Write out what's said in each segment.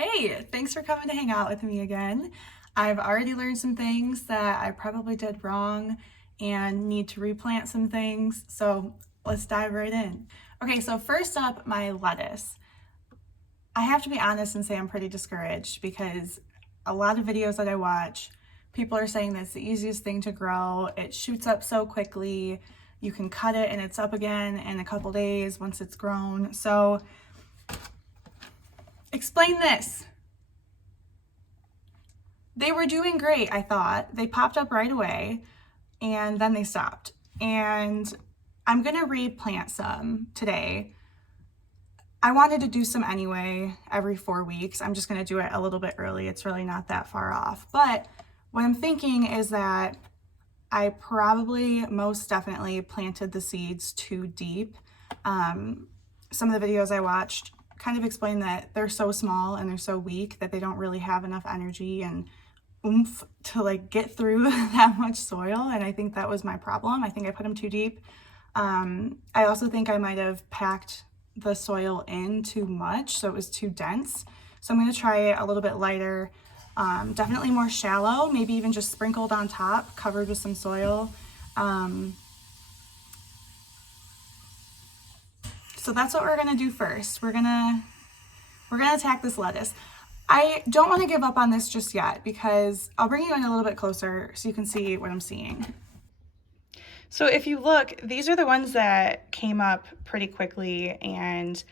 Hey, thanks for coming to hang out with me again. I've already learned some things that I probably did wrong and need to replant some things, so let's dive right in. Okay, so first up, my lettuce. I have to be honest and say I'm pretty discouraged because a lot of videos that I watch, people are saying that it's the easiest thing to grow. It shoots up so quickly. You can cut it and it's up again in a couple days once it's grown. So explain this. They were doing great, I thought. They popped up right away and then they stopped. And I'm gonna replant some today. I wanted to do some anyway every 4 weeks. I'm just gonna do it a little bit early. It's really not that far off. But what I'm thinking is that I probably most definitely planted the seeds too deep. Some of the videos I watched kind of explain that they're so small and they're so weak that they don't really have enough energy and oomph to like get through that much soil, and I think that was my problem. I think I put them too deep. I also think I might have packed the soil in too much, so it was too dense. So I'm going to try it a little bit lighter, definitely more shallow, maybe even just sprinkled on top, covered with some soil. So that's what we're gonna do first. We're gonna attack this lettuce. I don't want to give up on this just yet because I'll bring you in a little bit closer so you can see what I'm seeing. So if you look, these are the ones that came up pretty quickly, and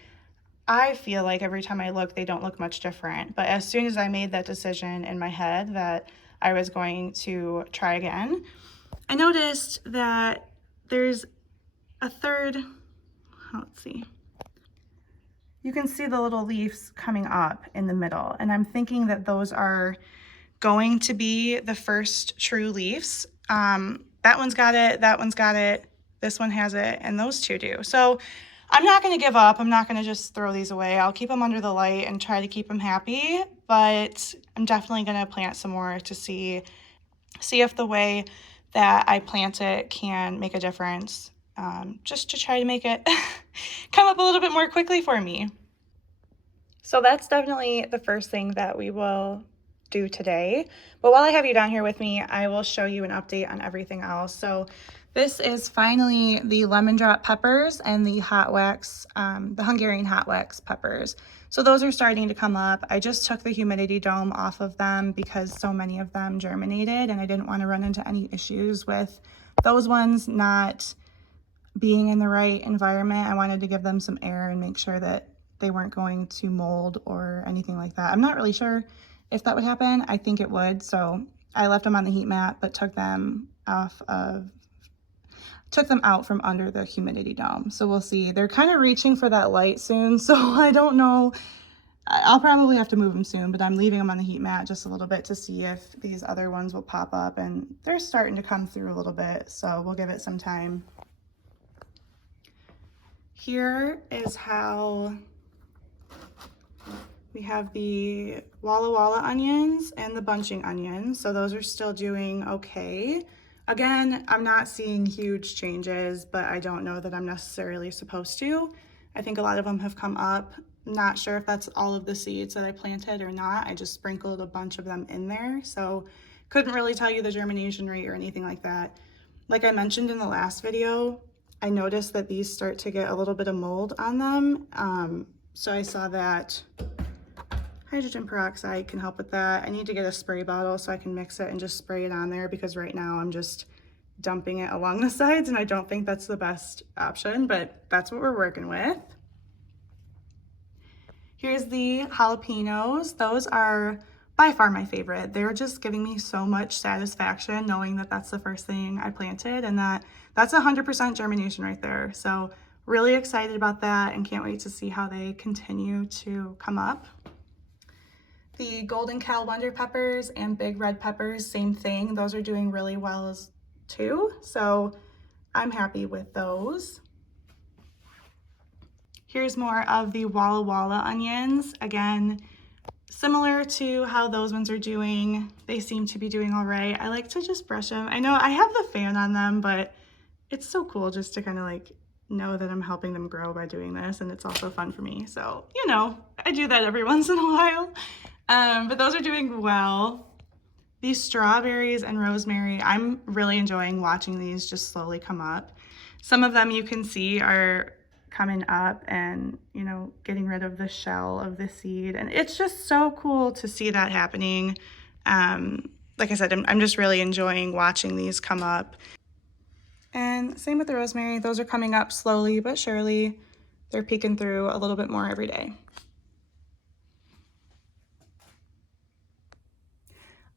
I feel like every time I look, they don't look much different. But as soon as I made that decision in my head that I was going to try again, I noticed that there's a third, let's see. You can see the little leaves coming up in the middle, and I'm thinking that those are going to be the first true leaves. That one's got it, that one's got it, this one has it, and those two do. So I'm not going to give up. I'm not going to just throw these away. I'll keep them under the light and try to keep them happy, but I'm definitely going to plant some more to see if the way that I plant it can make a difference. Just to try to make it come up a little bit more quickly for me. So that's definitely the first thing that we will do today. But while I have you down here with me, I will show you an update on everything else. So this is finally the lemon drop peppers and the hot wax, the Hungarian hot wax peppers. So those are starting to come up. I just took the humidity dome off of them because so many of them germinated and I didn't want to run into any issues with those ones not being in the right environment. I wanted to give them some air and make sure that they weren't going to mold or anything like that. I'm not really sure if that would happen. I think it would. So I left them on the heat mat, but took them out from under the humidity dome. So we'll see. They're kind of reaching for that light soon. So I don't know. I'll probably have to move them soon, but I'm leaving them on the heat mat just a little bit to see if these other ones will pop up, and they're starting to come through a little bit. So we'll give it some time. Here is how we have the Walla Walla onions and the bunching onions. So those are still doing okay. Again, I'm not seeing huge changes, but I don't know that I'm necessarily supposed to. I think a lot of them have come up. Not sure if that's all of the seeds that I planted or not. I just sprinkled a bunch of them in there. So couldn't really tell you the germination rate or anything like that. Like I mentioned in the last video, I noticed that these start to get a little bit of mold on them. So I saw that hydrogen peroxide can help with that. I need to get a spray bottle so I can mix it and just spray it on there, because right now I'm just dumping it along the sides and I don't think that's the best option, but that's what we're working with. Here's the jalapenos. Those are by far my favorite. They're just giving me so much satisfaction knowing that that's the first thing I planted, and that's 100% germination right there. So really excited about that and can't wait to see how they continue to come up. The golden cow wonder peppers and big red peppers, same thing. Those are doing really well too. So I'm happy with those. Here's more of the Walla Walla onions. Again, similar to how those ones are doing, they seem to be doing all right. I like to just brush them. I know I have the fan on them, but it's so cool just to kind of like know that I'm helping them grow by doing this, and it's also fun for me. So, you know, I do that every once in a while. But those are doing well. These strawberries and rosemary, I'm really enjoying watching these just slowly come up. Some of them you can see are coming up and, you know, getting rid of the shell of the seed. And it's just so cool to see that happening. Like I said, I'm just really enjoying watching these come up. And same with the rosemary. Those are coming up slowly but surely. They're peeking through a little bit more every day.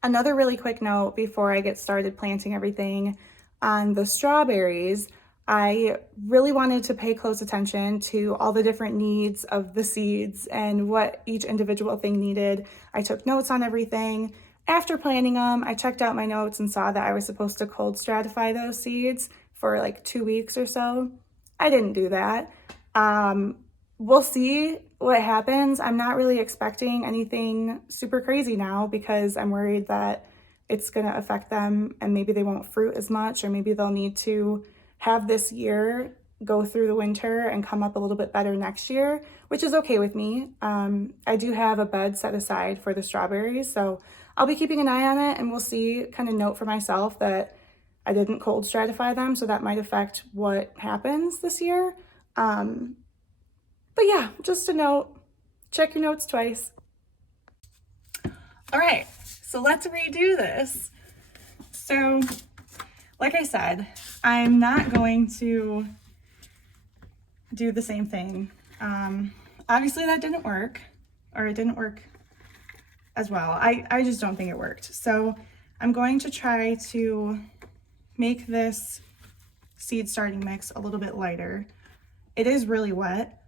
Another really quick note before I get started planting everything on the strawberries, I really wanted to pay close attention to all the different needs of the seeds and what each individual thing needed. I took notes on everything. After planting them, I checked out my notes and saw that I was supposed to cold stratify those seeds for like 2 weeks or so. I didn't do that. We'll see what happens. I'm not really expecting anything super crazy now because I'm worried that it's going to affect them and maybe they won't fruit as much, or maybe they'll need to have this year go through the winter and come up a little bit better next year, which is okay with me. I do have a bed set aside for the strawberries, so I'll be keeping an eye on it, and we'll see, kind of note for myself that I didn't cold stratify them, so that might affect what happens this year. But yeah, just a note, check your notes twice. All right, so let's redo this. So, like I said, I'm not going to do the same thing. Obviously that didn't work, or it didn't work as well. I just don't think it worked. So I'm going to try to make this seed starting mix a little bit lighter. It is really wet.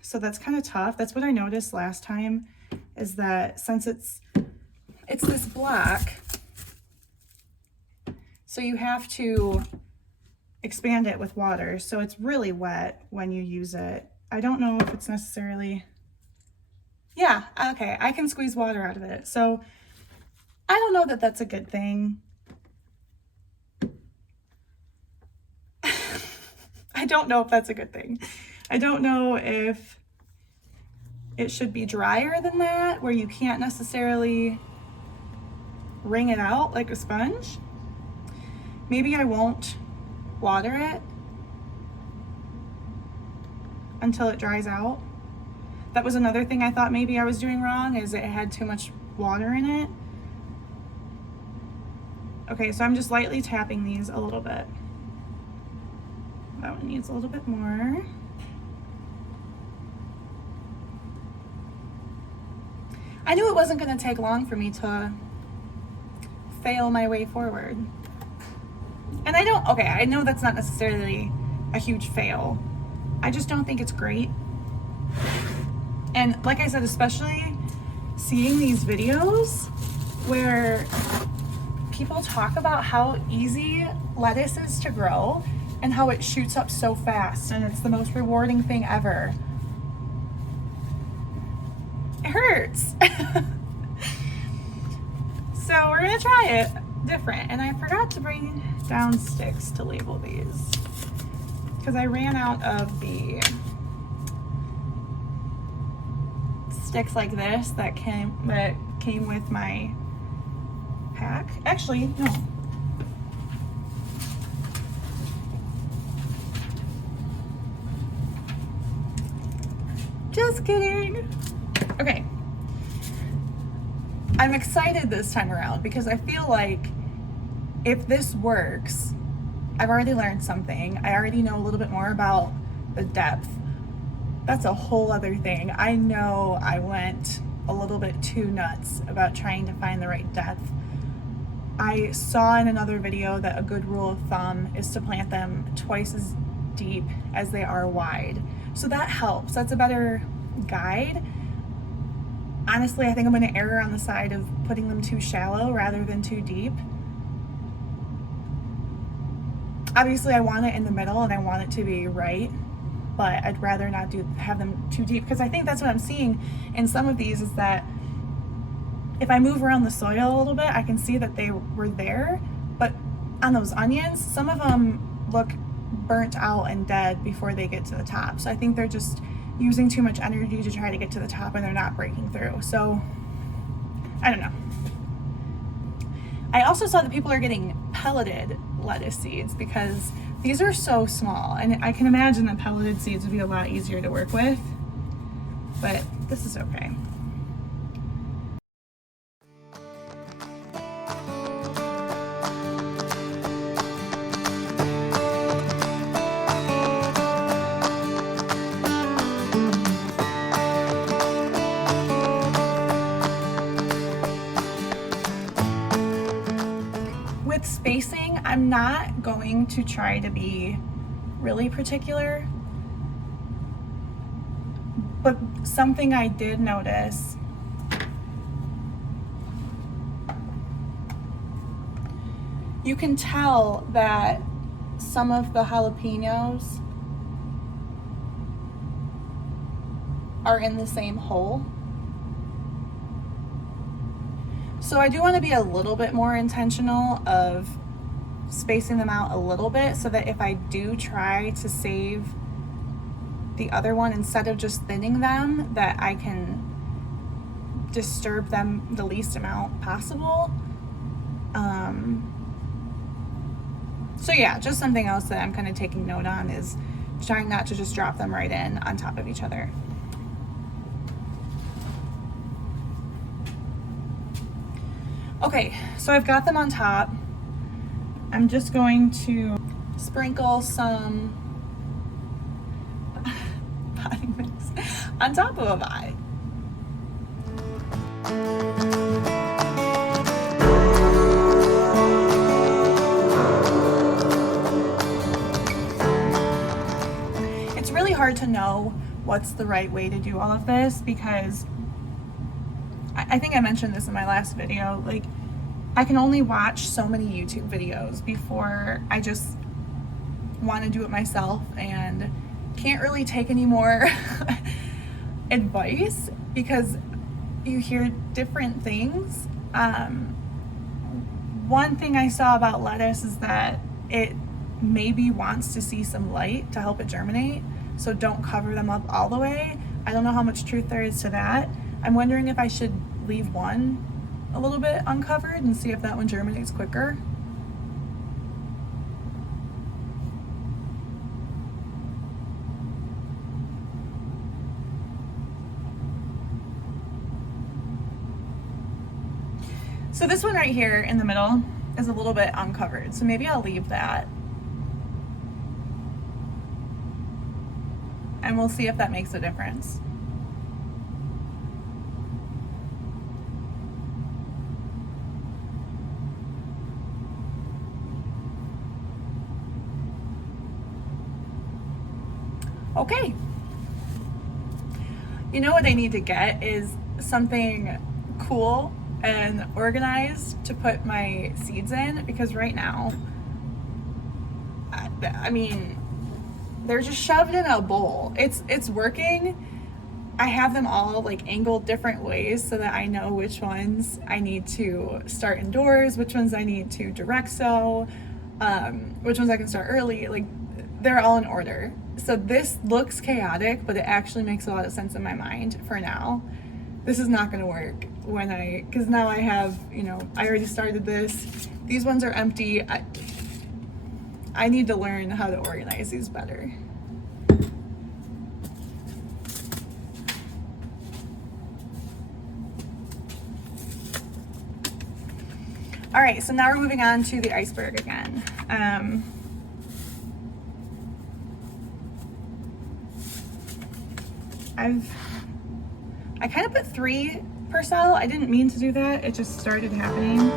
So that's kind of tough. That's what I noticed last time, is that since it's this block, so you have to expand it with water. So it's really wet when you use it. I don't know if it's necessarily, yeah, okay, I can squeeze water out of it. So I don't know that that's a good thing. I don't know if that's a good thing. I don't know if it should be drier than that, where you can't necessarily wring it out like a sponge. Maybe I won't water it until it dries out. That was another thing I thought maybe I was doing wrong, is it had too much water in it. Okay, so I'm just lightly tapping these a little bit. That one needs a little bit more. I knew it wasn't going to take long for me to fail my way forward. And I know that's not necessarily a huge fail. I just don't think it's great. And like I said, especially seeing these videos where people talk about how easy lettuce is to grow and how it shoots up so fast and it's the most rewarding thing ever. It hurts. So we're gonna try it different. And I forgot to bring down sticks to label these because I ran out of the sticks like this that came with my pack. Actually, no. Just kidding. Okay. I'm excited this time around because I feel like if this works, I've already learned something. I already know a little bit more about the depth. That's a whole other thing. I know I went a little bit too nuts about trying to find the right depth. I saw in another video that a good rule of thumb is to plant them twice as deep as they are wide. So that helps. That's a better guide. Honestly, I think I'm going to err on the side of putting them too shallow rather than too deep. Obviously, I want it in the middle and I want it to be right, but I'd rather not have them too deep, because I think that's what I'm seeing in some of these, is that if I move around the soil a little bit, I can see that they were there, but on those onions, some of them look burnt out and dead before they get to the top. So I think they're just using too much energy to try to get to the top and they're not breaking through. So I don't know. I also saw that people are getting pelleted lettuce seeds because these are so small, and I can imagine that pelleted seeds would be a lot easier to work with, but this is okay. With spacing, I'm not going to try to be really particular, but something I did notice you can tell that some of the jalapenos are in the same hole. So I do want to be a little bit more intentional of spacing them out a little bit so that if I do try to save the other one, instead of just thinning them, that I can disturb them the least amount possible. So yeah, just something else that I'm kind of taking note on is trying not to just drop them right in on top of each other. Okay, so I've got them on top. I'm just going to sprinkle some potting mix on top of a vine. It's really hard to know what's the right way to do all of this because I think I mentioned this in my last video, like I can only watch so many YouTube videos before I just want to do it myself and can't really take any more advice because you hear different things. One thing I saw about lettuce is that it maybe wants to see some light to help it germinate, so don't cover them up all the way. I don't know how much truth there is to that. I'm wondering if I should leave one a little bit uncovered and see if that one germinates quicker. So this one right here in the middle is a little bit uncovered, so maybe I'll leave that. And we'll see if that makes a difference. Okay. You know what I need to get is something cool and organized to put my seeds in, because right now, I mean, they're just shoved in a bowl. It's working. I have them all like angled different ways so that I know which ones I need to start indoors, which ones I need to direct sow, which ones I can start early. Like they're all in order. So this looks chaotic, but it actually makes a lot of sense in my mind for now. This is not going to work because now I have, I already started this. These ones are empty. I need to learn how to organize these better. All right, so now we're moving on to the iceberg again. I kind of put 3 per cell. I didn't mean to do that. It just started happening.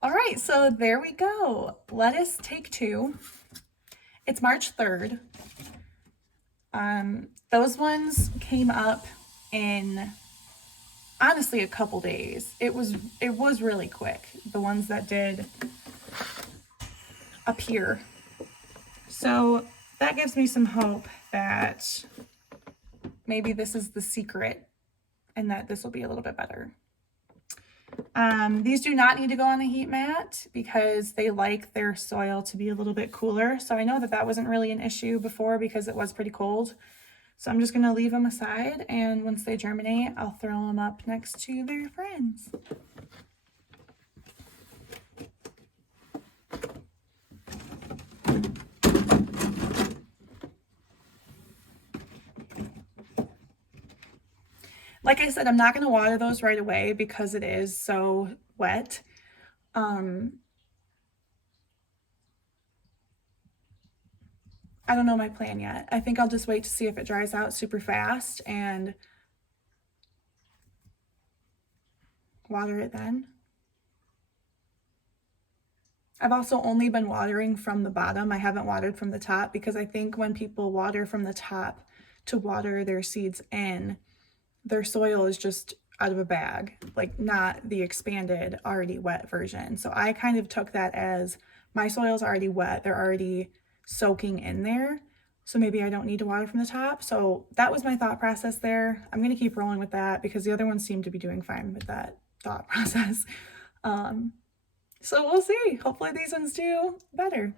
All right, so there we go. Lettuce take 2. It's March 3rd. Those ones came up in honestly a couple days. It was really quick. The ones that did up here. So that gives me some hope that maybe this is the secret and that this will be a little bit better. These do not need to go on the heat mat because they like their soil to be a little bit cooler. So I know that that wasn't really an issue before because it was pretty cold. So I'm just going to leave them aside, and once they germinate, I'll throw them up next to their friends. Like I said, I'm not going to water those right away because it is so wet. I don't know my plan yet. I think I'll just wait to see if it dries out super fast and water it then. I've also only been watering from the bottom. I haven't watered from the top because I think when people water from the top to water their seeds in, their soil is just out of a bag, like not the expanded, already wet version. So I kind of took that as my soil's already wet. They're already soaking in there. So maybe I don't need to water from the top. So that was my thought process there. I'm going to keep rolling with that because the other ones seem to be doing fine with that thought process. So we'll see. Hopefully these ones do better.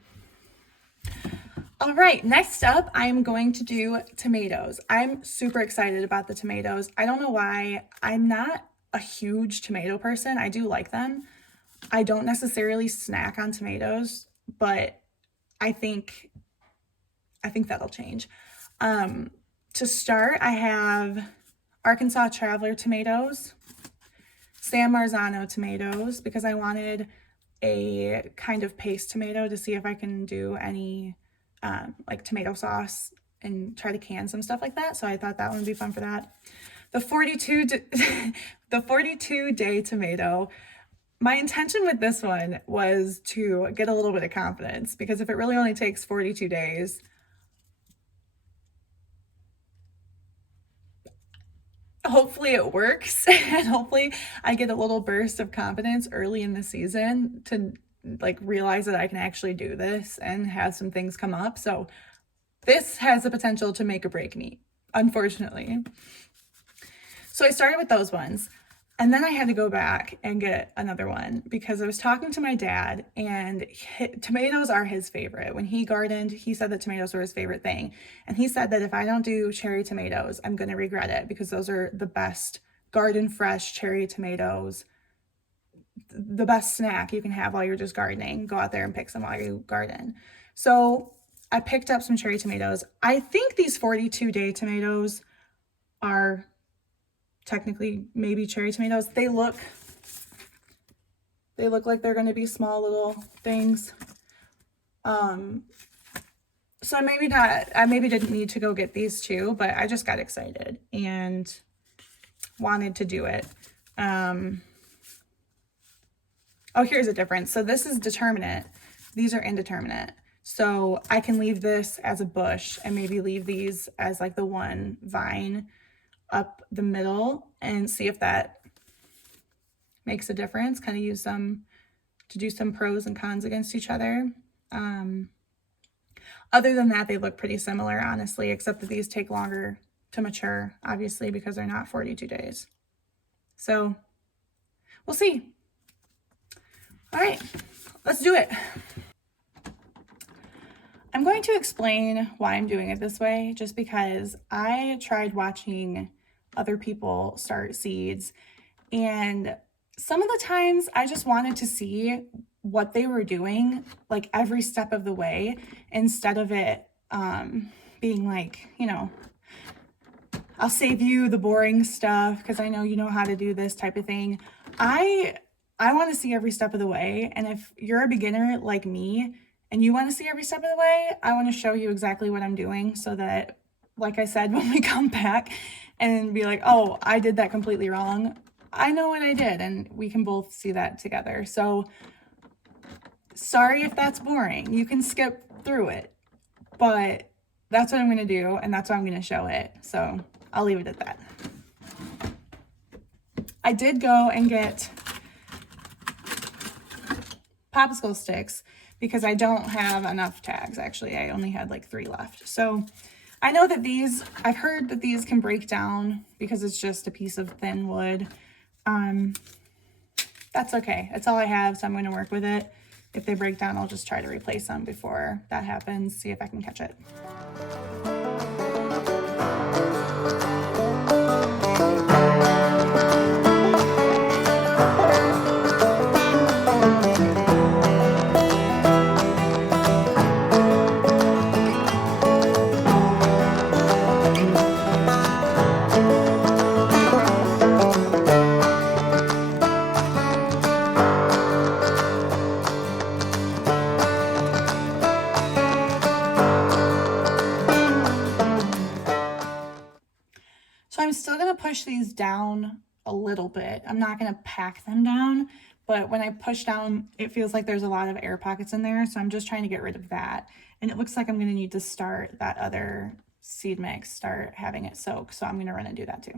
All right, next up, I'm going to do tomatoes. I'm super excited about the tomatoes. I don't know why. I'm not a huge tomato person. I do like them. I don't necessarily snack on tomatoes, but I think that'll change. To start, I have Arkansas Traveler tomatoes, San Marzano tomatoes, because I wanted a kind of paste tomato to see if I can do any like tomato sauce and try to can some stuff like that. So I thought that one would be fun for that. The 42-day tomato. My intention with this one was to get a little bit of confidence because if it really only takes 42 days, hopefully it works and hopefully I get a little burst of confidence early in the season to like realize that I can actually do this and have some things come up. So this has the potential to make or break me, unfortunately. So I started with those ones. And then I had to go back and get another one because I was talking to my dad and tomatoes are his favorite. When he gardened, he said that tomatoes were his favorite thing. And he said that if I don't do cherry tomatoes, I'm going to regret it because those are the best garden fresh cherry tomatoes, the best snack you can have while you're just gardening. Go out there and pick some while you garden. So I picked up some cherry tomatoes. I think these 42-day tomatoes are technically maybe cherry tomatoes. They look like they're going to be small little things. So I maybe didn't need to go get these two, but I just got excited and wanted to do it. Oh, here's a difference. So this is determinate. These are indeterminate. So I can leave this as a bush and maybe leave these as like the one vine up the middle and see if that makes a difference. Kind of use them to do some pros and cons against each other. Other than that, they look pretty similar, honestly, except that these take longer to mature, obviously, because they're not 42 days. So we'll see. All right, let's do it. I'm going to explain why I'm doing it this way, just because I tried watching other people start seeds, and some of the times I just wanted to see what they were doing, like every step of the way, instead of it being like, you know, I'll save you the boring stuff because I know you know how to do this type of thing. I want to see every step of the way, and if you're a beginner like me and you want to see every step of the way, I want to show you exactly what I'm doing so that, like I said, when we come back and be like, oh, I did that completely wrong, I know what I did, and we can both see that together. So sorry if that's boring. You can skip through it, but that's what I'm going to do, and that's how I'm going to show it. So I'll leave it at that. I did go and get popsicle sticks because I don't have enough tags. Actually, I only had like 3 left. So I know that these, I've heard that these can break down because it's just a piece of thin wood. That's okay. That's all I have, so I'm going to work with it. If they break down, I'll just try to replace them before that happens, see if I can catch it. So I'm still going to push these down a little bit. I'm not going to pack them down, but when I push down, it feels like there's a lot of air pockets in there. So I'm just trying to get rid of that. And it looks like I'm going to need to start that other seed mix, start having it soak. So I'm going to run and do that too.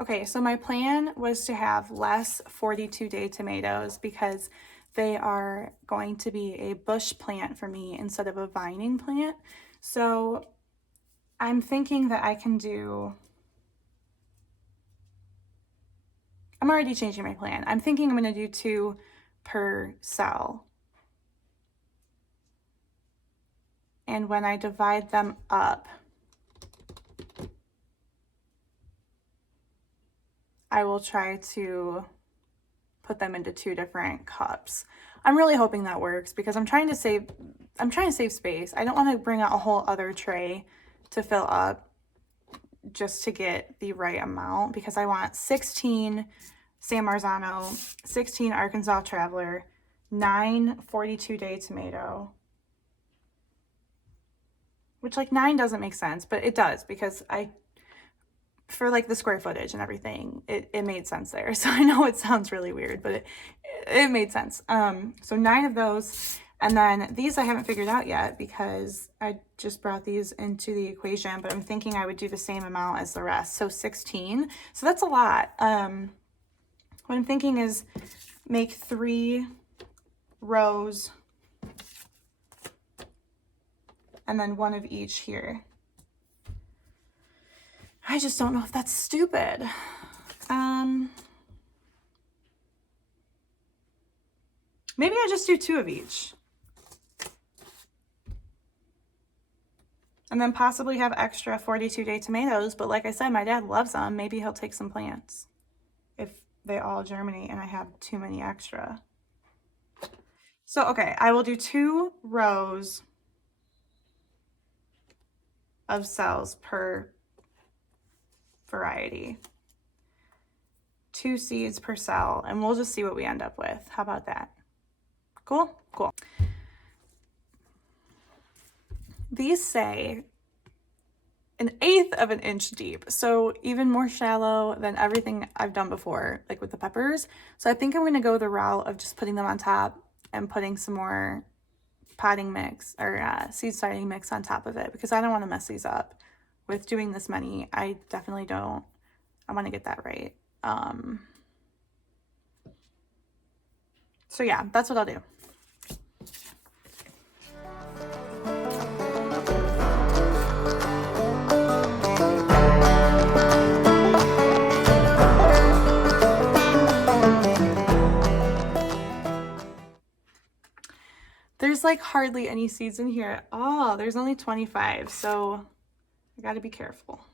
Okay, so my plan was to have less 42-day tomatoes because they are going to be a bush plant for me instead of a vining plant. So I'm thinking that I can do, I'm already changing my plan. I'm thinking I'm going to do 2 per cell. And when I divide them up, I will try to put them into 2 different cups. I'm really hoping that works because I'm trying to save space. I don't want to bring out a whole other tray to fill up just to get the right amount, because I want 16 San Marzano, 16 Arkansas Traveler, 9 42-day tomato, which like 9 doesn't make sense, but it does because for like the square footage and everything, it made sense there. So I know it sounds really weird, but it made sense. So 9 of those. And then these I haven't figured out yet because I just brought these into the equation, but I'm thinking I would do the same amount as the rest. So 16. So that's a lot. What I'm thinking is make 3 rows and then 1 of each here. I just don't know if that's stupid. Maybe I just do 2 of each. And then possibly have extra 42-day tomatoes. But like I said, my dad loves them. Maybe he'll take some plants if they all germinate and I have too many extra. So, okay, I will do 2 rows of cells per variety, 2 seeds per cell, and we'll just see what we end up with. How about that? Cool? Cool. These say 1/8 of an inch deep, so even more shallow than everything I've done before, like with the peppers. So I think I'm going to go the route of just putting them on top and putting some more potting mix or seed starting mix on top of it, because I don't want to mess these up with doing this many. I definitely don't. I want to get that right. So yeah, that's what I'll do. There's like hardly any seeds in here at all. There's only 25, so I gotta be careful.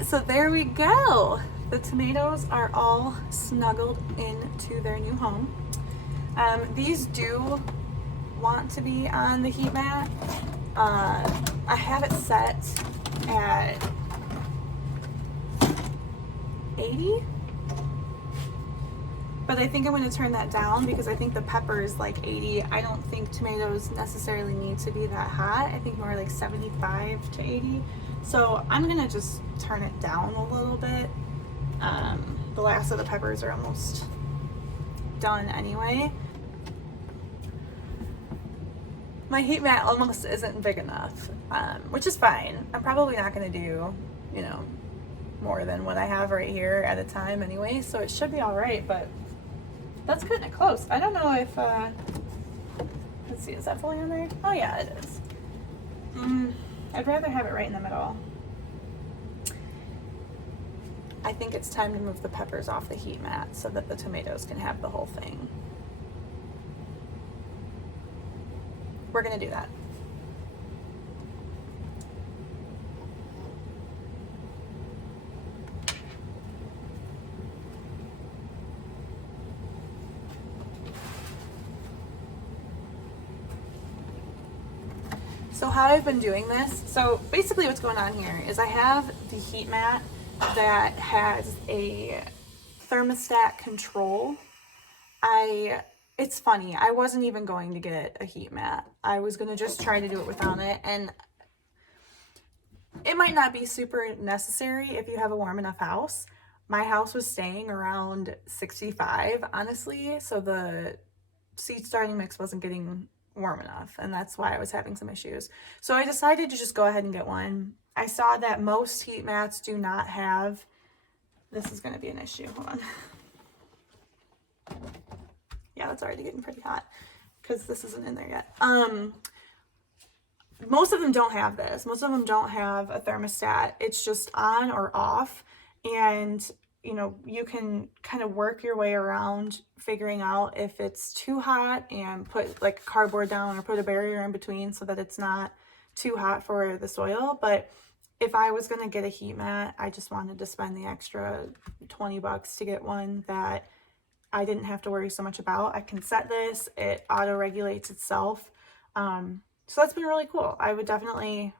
right, so there we go. The tomatoes are all snuggled into their new home. These do want to be on the heat mat. I have it set at 80, but I think I'm going to turn that down because I think the pepper is like 80. I don't think tomatoes necessarily need to be that hot. I think more like 75 to 80. So I'm going to just turn it down a little bit. The last of the peppers are almost done anyway. My heat mat almost isn't big enough, which is fine. I'm probably not going to do, you know, more than what I have right here at a time anyway, so it should be all right, but that's cutting it close. I don't know if, let's see, is that fully on there? Oh yeah, it is. I'd rather have it right in the middle. I think it's time to move the peppers off the heat mat so that the tomatoes can have the whole thing. We're gonna do that. So how I've been doing this, so basically what's going on here is I have the heat mat that has a thermostat control. It's funny, I wasn't even going to get a heat mat. I was gonna just try to do it without it, and it might not be super necessary if you have a warm enough house. My house was staying around 65, honestly, so the seed starting mix wasn't getting warm enough, and that's why I was having some issues. So I decided to just go ahead and get one. I saw that most heat mats do not have, this is going to be an issue, hold on. Yeah, that's already getting pretty hot because this isn't in there yet. Most of them don't have this. Most of them don't have a thermostat. It's just on or off, and you know, you can kind of work your way around figuring out if it's too hot and put like cardboard down or put a barrier in between so that it's not too hot for the soil. But if I was going to get a heat mat, I just wanted to spend the extra 20 bucks to get one that I didn't have to worry so much about. I can set this, it auto regulates itself. So that's been really cool. I would definitely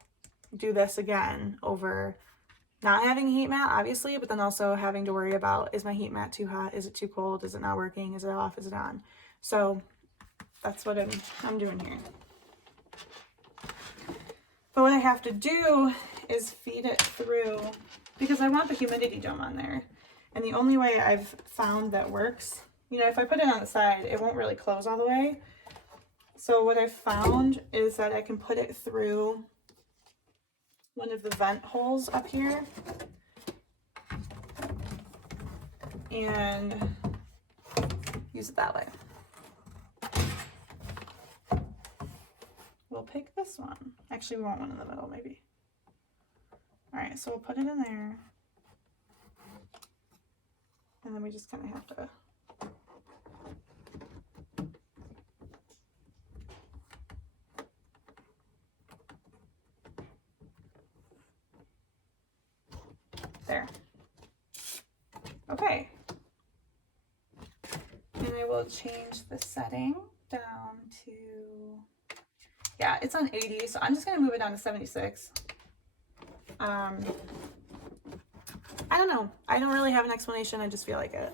do this again over not having a heat mat, obviously, but then also having to worry about, is my heat mat too hot? Is it too cold? Is it not working? Is it off? Is it on? So that's what I'm doing here. But what I have to do is feed it through, because I want the humidity dome on there. And the only way I've found that works, you know, if I put it on the side, it won't really close all the way. So what I've found is that I can put it through one of the vent holes up here and use it that way. We'll pick this one. Actually, we want one in the middle, maybe. All right, so we'll put it in there. And then we just kind of have to there. Okay. And I will change the setting down to, yeah, it's on 80, so I'm just gonna move it down to 76. I don't know. I don't really have an explanation. I just feel like it.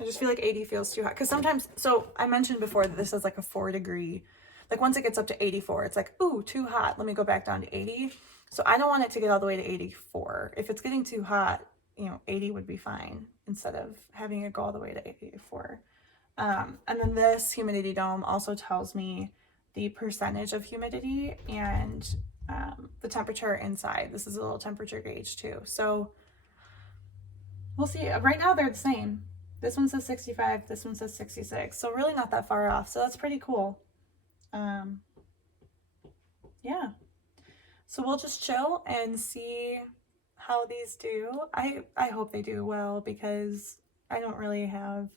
I just feel like 80 feels too hot. Because sometimes, so I mentioned before that this is like a 4-degree. Like once it gets up to 84, it's like, ooh, too hot. Let me go back down to 80. So I don't want it to get all the way to 84. If it's getting too hot, you know, 80 would be fine instead of having it go all the way to 84. And then this humidity dome also tells me the percentage of humidity and the temperature inside. This is a little temperature gauge too. So we'll see. Right now they're the same. This one says 65, this one says 66. So really not that far off. So that's pretty cool. Yeah. So we'll just chill and see how these do. I hope they do well because I don't really have,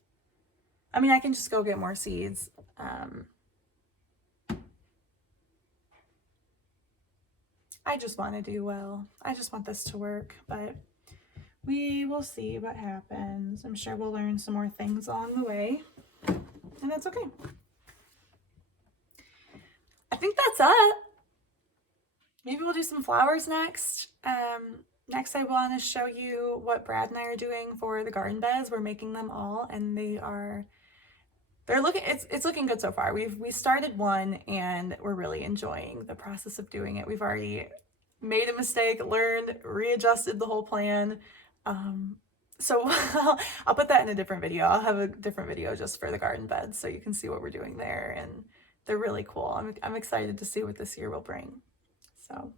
I mean, I can just go get more seeds. I just want to do well. I just want this to work, but we will see what happens. I'm sure we'll learn some more things along the way, and that's okay. I think that's it. Maybe we'll do some flowers next. Next I want to show you what Brad and I are doing for the garden beds. We're making them all, and they're looking, it's looking good so far. We started one and we're really enjoying the process of doing it. We've already made a mistake, learned, readjusted the whole plan. So I'll put that in a different video. I'll have a different video just for the garden beds so you can see what we're doing there, and they're really cool. I'm excited to see what this year will bring. So,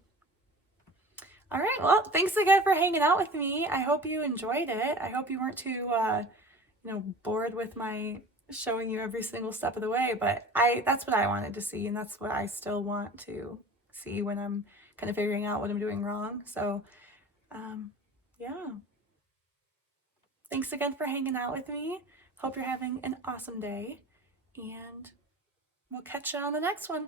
all right, well, thanks again for hanging out with me. I hope you enjoyed it. I hope you weren't too, bored with my showing you every single step of the way, but that's what I wanted to see, and that's what I still want to see when I'm kind of figuring out what I'm doing wrong. So, yeah. Thanks again for hanging out with me. Hope you're having an awesome day, and we'll catch you on the next one.